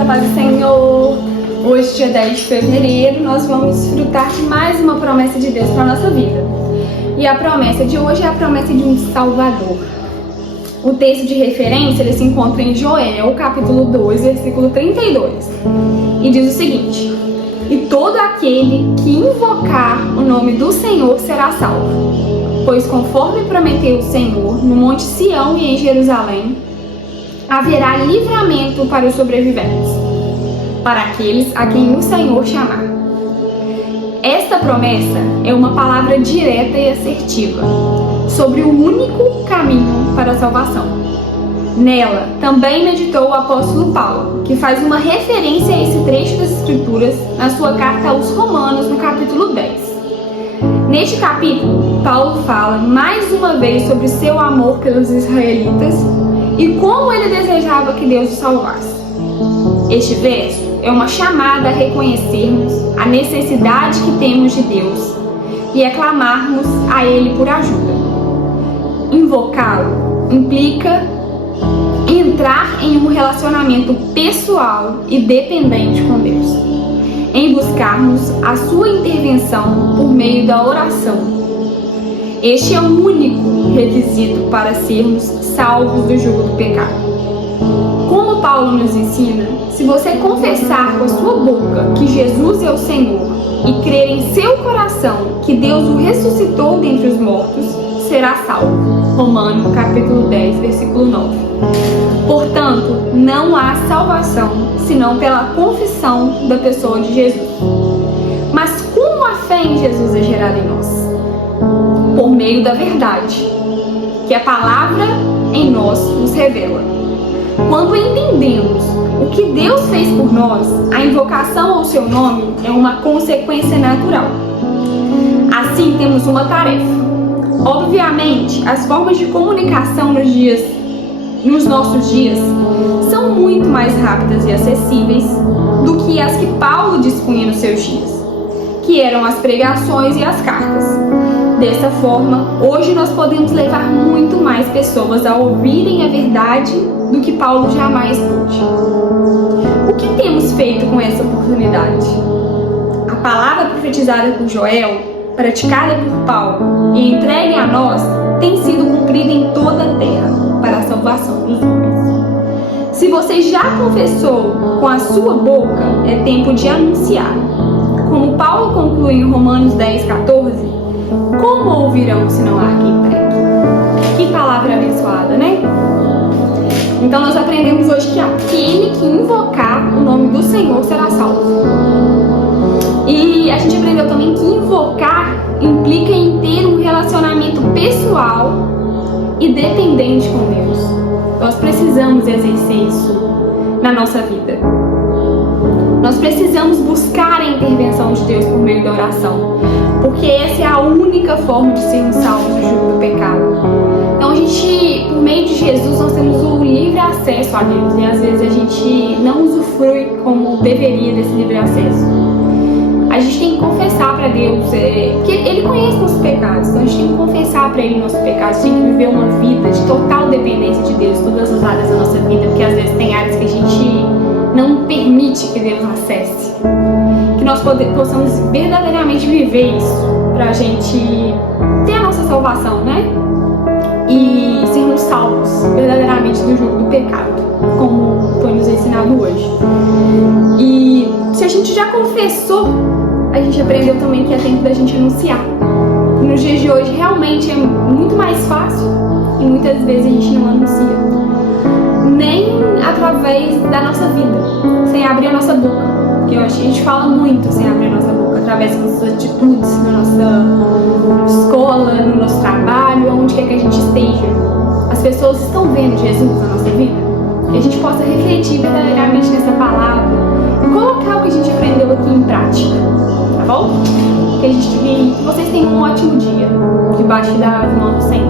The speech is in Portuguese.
a paz do Senhor. Hoje, dia 10 de fevereiro, nós vamos desfrutar de mais uma promessa de Deus para a nossa vida. E a promessa de hoje é a promessa de um Salvador. O texto de referência ele se encontra em Joel, capítulo 2, versículo 32. E diz o seguinte: E todo aquele que invocar o nome do Senhor será salvo. Pois conforme prometeu o Senhor, no Monte Sião e em Jerusalém, haverá livramento para os sobreviventes, para aqueles a quem o Senhor chamar. Esta promessa é uma palavra direta e assertiva sobre o único caminho para a salvação. Nela também meditou o apóstolo Paulo, que faz uma referência a esse trecho das Escrituras na sua carta aos Romanos, no capítulo 10. Neste capítulo, Paulo fala mais uma vez sobre seu amor pelos israelitas e como ele desejava que Deus os salvasse. Este verso é uma chamada a reconhecermos a necessidade que temos de Deus e a clamarmos a Ele por ajuda. Invocá-lo implica entrar em um relacionamento pessoal e dependente com Deus, em buscarmos a sua intervenção por meio da oração. Este é o único requisito para sermos salvos do jugo do pecado. Como Paulo nos ensina, se você confessar com a sua boca que Jesus é o Senhor e crer em seu coração que Deus o ressuscitou dentre os mortos, será salvo. Romanos capítulo 10, versículo 9. Portanto, não há salvação senão pela confissão da pessoa de Jesus. Mas como a fé em Jesus é gerada em nós? Por meio da verdade, que a palavra em nós nos revela. Quando entendemos o que Deus fez por nós, a invocação ao seu nome é uma consequência natural. Assim, temos uma tarefa. Obviamente, as formas de comunicação nos nossos dias são muito mais rápidas e acessíveis do que as que Paulo dispunha nos seus dias, que eram as pregações e as cartas. Dessa forma, hoje nós podemos levar muito mais pessoas a ouvirem a verdade do que Paulo jamais pôde. O que temos feito com essa oportunidade? A palavra profetizada por Joel, praticada por Paulo e entregue a nós, tem sido cumprida em toda a terra para a salvação dos homens. Se você já confessou com a sua boca, é tempo de anunciar. Como Paulo conclui em Romanos 10, 14, como ouvirão se não há quem pregue? Que palavra abençoada, né? Então nós aprendemos hoje que aquele que invocar o nome do Senhor será salvo. E a gente aprendeu também que invocar implica em ter um relacionamento pessoal e dependente com Deus. Nós precisamos exercer isso na nossa vida. Nós precisamos buscar a intervenção de Deus por meio da oração, porque essa é a única forma de sermos salvos do jugo do pecado. Então por meio de Jesus, nós temos o livre acesso a Deus e às vezes a gente não usufrui como deveria desse livre acesso. A gente tem que confessar para Deus, que Ele conhece nossos pecados, então a gente tem que confessar para Ele nossos pecados, a gente tem que viver uma vida de total dependência de Deus, todas as áreas da nossa vida, porque às vezes tem áreas que a gente não permite que Deus acesse. Que nós possamos verdadeiramente viver isso, pra gente ter a nossa salvação, né? E sermos salvos verdadeiramente do jugo do pecado, como foi nos ensinado hoje. E se a gente já confessou, a gente aprendeu também que é tempo da gente anunciar. E nos dias de hoje realmente é muito mais fácil e muitas vezes a gente não anuncia, nem através da nossa vida, sem abrir a nossa boca. Porque eu acho que a gente fala muito sem abrir a nossa boca, através das nossas atitudes, na nossa escola, no nosso trabalho, onde quer que a gente esteja. As pessoas estão vendo Jesus na nossa vida. Que a gente possa refletir verdadeiramente nessa palavra e colocar o que a gente aprendeu aqui em prática, tá bom? Que vocês tenham um ótimo dia, debaixo da mão do Senhor.